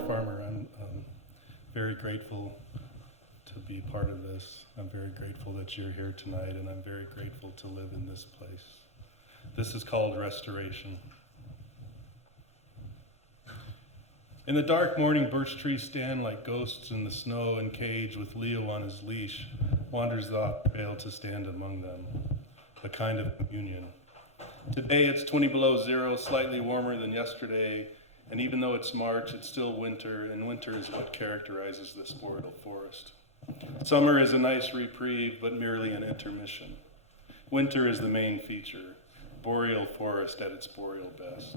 Daryl Farmer. I'm very grateful to be part of this. I'm very grateful that you're here tonight, and I'm very grateful to live in this place. This is called restoration. In the dark morning, birch trees stand like ghosts in the snow, and Cage, with Leo on his leash, wanders off the trail to stand among them, a kind of communion. Today it's 20 below zero, slightly warmer than yesterday, and even though it's March, it's still winter, and winter is what characterizes this boreal forest. Summer is a nice reprieve, but merely an intermission. Winter is the main feature, boreal forest at its boreal best.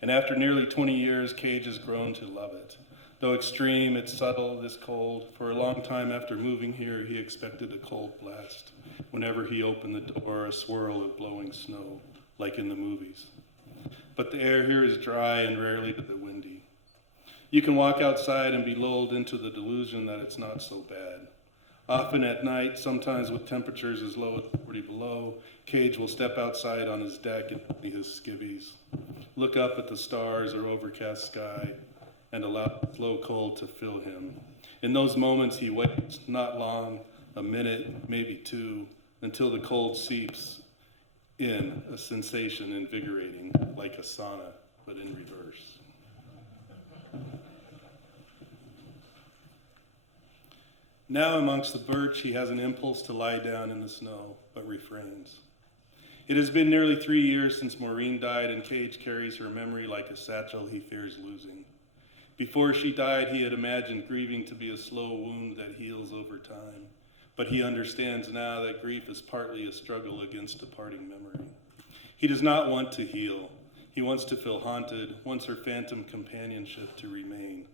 And after nearly 20 years, Cage has grown to love it. Though extreme, it's subtle, this cold. For a long time after moving here, he expected a cold blast. Whenever he opened the door, a swirl of blowing snow, like in the movies. But the air here is dry and rarely windy. You can walk outside and be lulled into the delusion that it's not so bad. Often at night, sometimes with temperatures as low as 40 below, Cage will step outside on his deck and empty his skivvies, look up at the stars or overcast sky, and allow the slow cold to fill him. In those moments, he waits, not long, a minute, maybe two, until the cold seeps in, a sensation invigorating, like a sauna, but in reverse. Now amongst the birch, he has an impulse to lie down in the snow, but refrains. It has been nearly 3 years since Maureen died, and Cage carries her memory like a satchel he fears losing. Before she died, he had imagined grieving to be a slow wound that heals over time. But he understands now that grief is partly a struggle against departing memory. He does not want to heal. He wants to feel haunted, wants her phantom companionship to remain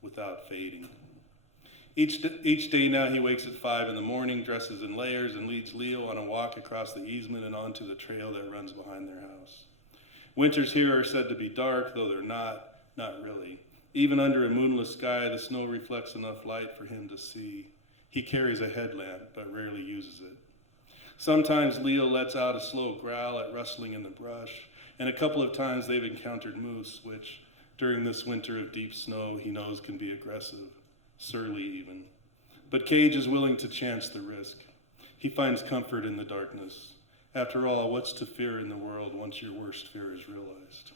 without fading. Each day now he wakes at 5 in the morning, dresses in layers, and leads Leo on a walk across the easement and onto the trail that runs behind their house. Winters here are said to be dark, though they're not really. Even under a moonless sky, the snow reflects enough light for him to see. He carries a headlamp, but rarely uses it. Sometimes Leo lets out a slow growl at rustling in the brush, and a couple of times they've encountered moose, which, during this winter of deep snow, he knows can be aggressive, surly even. But Cage is willing to chance the risk. He finds comfort in the darkness. After all, what's to fear in the world once your worst fear is realized?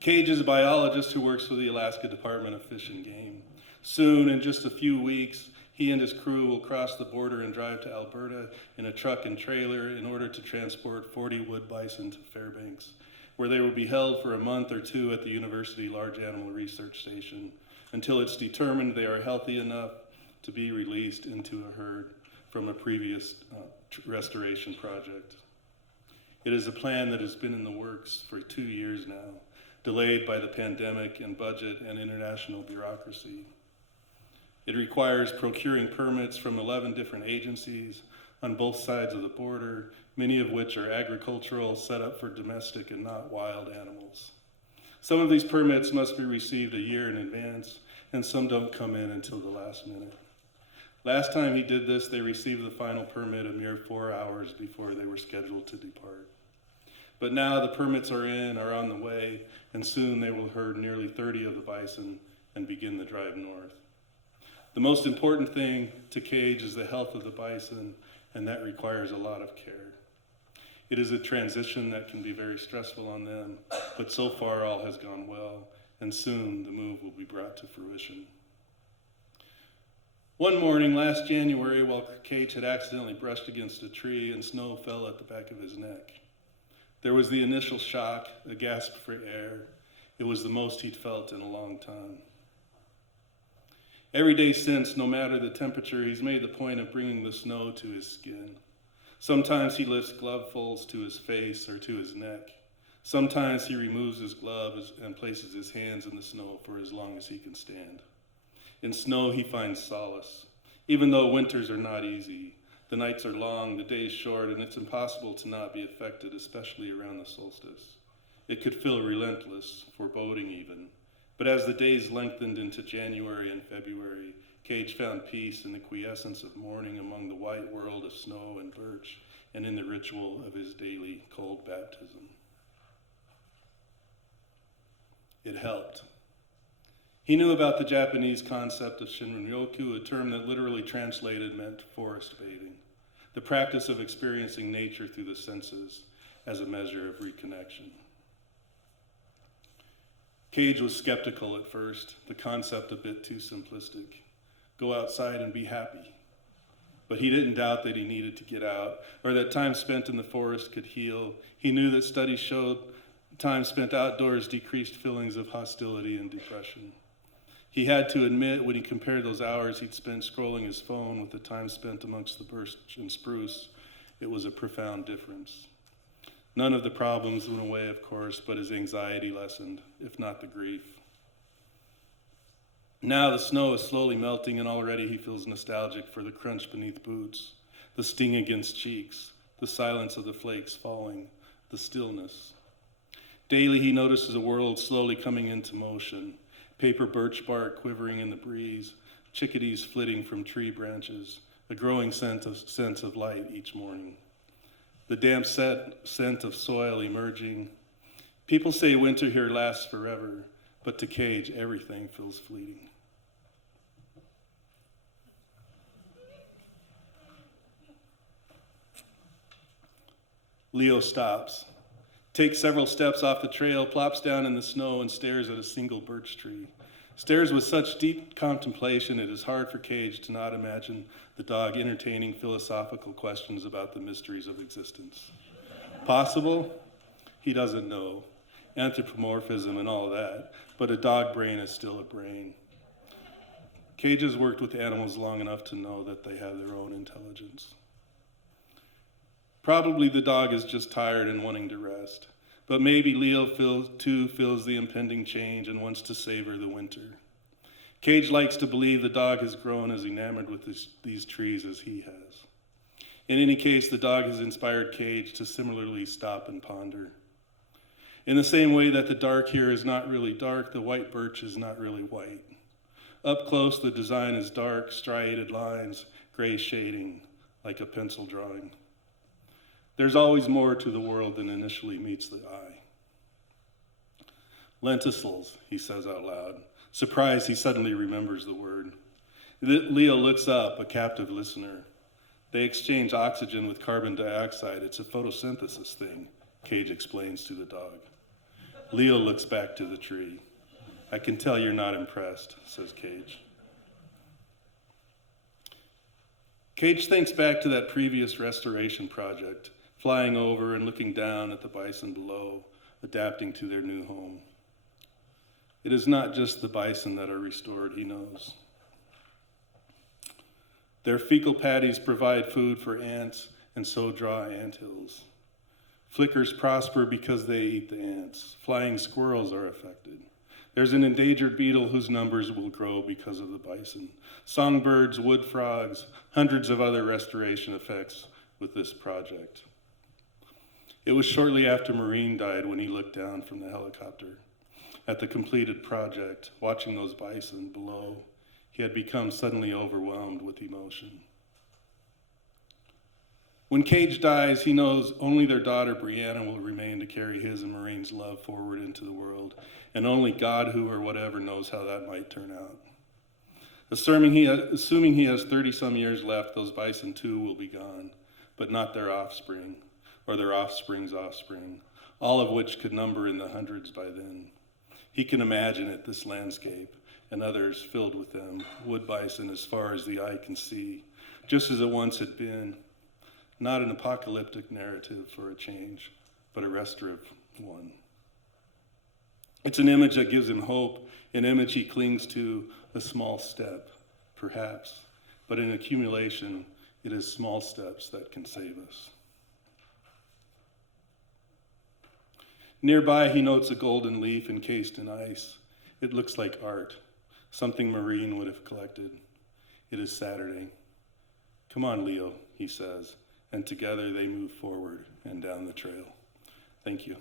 Cage is a biologist who works for the Alaska Department of Fish and Game. Soon, in just a few weeks, he and his crew will cross the border and drive to Alberta in a truck and trailer in order to transport 40 wood bison to Fairbanks, where they will be held for a month or two at the University Large Animal Research Station until it's determined they are healthy enough to be released into a herd from a previous restoration project. It is a plan that has been in the works for 2 years now, delayed by the pandemic and budget and international bureaucracy. It requires procuring permits from 11 different agencies on both sides of the border, many of which are agricultural, set up for domestic and not wild animals. Some of these permits must be received a year in advance, and some don't come in until the last minute. Last time he did this, they received the final permit a mere 4 hours before they were scheduled to depart. But now the permits are on the way, and soon they will herd nearly 30 of the bison and begin the drive north. The most important thing to Cage is the health of the bison, and that requires a lot of care. It is a transition that can be very stressful on them, but so far all has gone well, and soon the move will be brought to fruition. One morning last January, while Cage had accidentally brushed against a tree and snow fell at the back of his neck. There was the initial shock, a gasp for air. It was the most he'd felt in a long time. Every day since, no matter the temperature, he's made the point of bringing the snow to his skin. Sometimes he lifts glovefuls to his face or to his neck. Sometimes he removes his gloves and places his hands in the snow for as long as he can stand. In snow, he finds solace. Even though winters are not easy, the nights are long, the days short, and it's impossible to not be affected, especially around the solstice. It could feel relentless, foreboding even. But as the days lengthened into January and February, Cage found peace in the quiescence of morning among the white world of snow and birch, and in the ritual of his daily cold baptism. It helped. He knew about the Japanese concept of Shinrin-yoku, a term that literally translated meant forest bathing, the practice of experiencing nature through the senses as a measure of reconnection. Cage was skeptical at first, the concept a bit too simplistic. Go outside and be happy. But he didn't doubt that he needed to get out, or that time spent in the forest could heal. He knew that studies showed time spent outdoors decreased feelings of hostility and depression. He had to admit, when he compared those hours he'd spent scrolling his phone with the time spent amongst the birch and spruce, it was a profound difference. None of the problems went away, of course, but his anxiety lessened, if not the grief. Now the snow is slowly melting, and already he feels nostalgic for the crunch beneath boots, the sting against cheeks, the silence of the flakes falling, the stillness. Daily he notices a world slowly coming into motion, paper birch bark quivering in the breeze, chickadees flitting from tree branches, a growing sense of light each morning. The damp scent of soil emerging. People say winter here lasts forever, but to Cage, everything feels fleeting. Leo stops, takes several steps off the trail, plops down in the snow, and stares at a single birch tree. Stares with such deep contemplation, it is hard for Cage to not imagine the dog entertaining philosophical questions about the mysteries of existence. Possible? He doesn't know. Anthropomorphism and all that, but a dog brain is still a brain. Cage has worked with animals long enough to know that they have their own intelligence. Probably the dog is just tired and wanting to rest, but maybe Leo too feels the impending change and wants to savor the winter. Cage likes to believe the dog has grown as enamored with these trees as he has. In any case, the dog has inspired Cage to similarly stop and ponder. In the same way that the dark here is not really dark, the white birch is not really white. Up close, the design is dark, striated lines, gray shading, like a pencil drawing. There's always more to the world than initially meets the eye. Lenticels, he says out loud. Surprised, he suddenly remembers the word. Leo looks up, a captive listener. They exchange oxygen with carbon dioxide. It's a photosynthesis thing, Cage explains to the dog. Leo looks back to the tree. I can tell you're not impressed, says Cage. Cage thinks back to that previous restoration project, flying over and looking down at the bison below, adapting to their new home. It is not just the bison that are restored, he knows. Their fecal patties provide food for ants, and so draw anthills. Flickers prosper because they eat the ants. Flying squirrels are affected. There's an endangered beetle whose numbers will grow because of the bison. Songbirds, wood frogs, hundreds of other restoration effects with this project. It was shortly after Maureen died when he looked down from the helicopter. At the completed project, watching those bison below, he had become suddenly overwhelmed with emotion. When Cage dies, he knows only their daughter Brianna will remain to carry his and Maureen's love forward into the world, and only God, who or whatever, knows how that might turn out. Assuming he has 30-some years left, those bison too will be gone, but not their offspring, or their offspring's offspring, all of which could number in the hundreds by then. He can imagine it, this landscape, and others filled with them, wood bison as far as the eye can see, just as it once had been. Not an apocalyptic narrative for a change, but a restorative one. It's an image that gives him hope, an image he clings to, a small step, perhaps, but in accumulation, it is small steps that can save us. Nearby, he notes a golden leaf encased in ice. It looks like art, something Maureen would have collected. It is Saturday. Come on, Leo, he says, and together they move forward and down the trail. Thank you.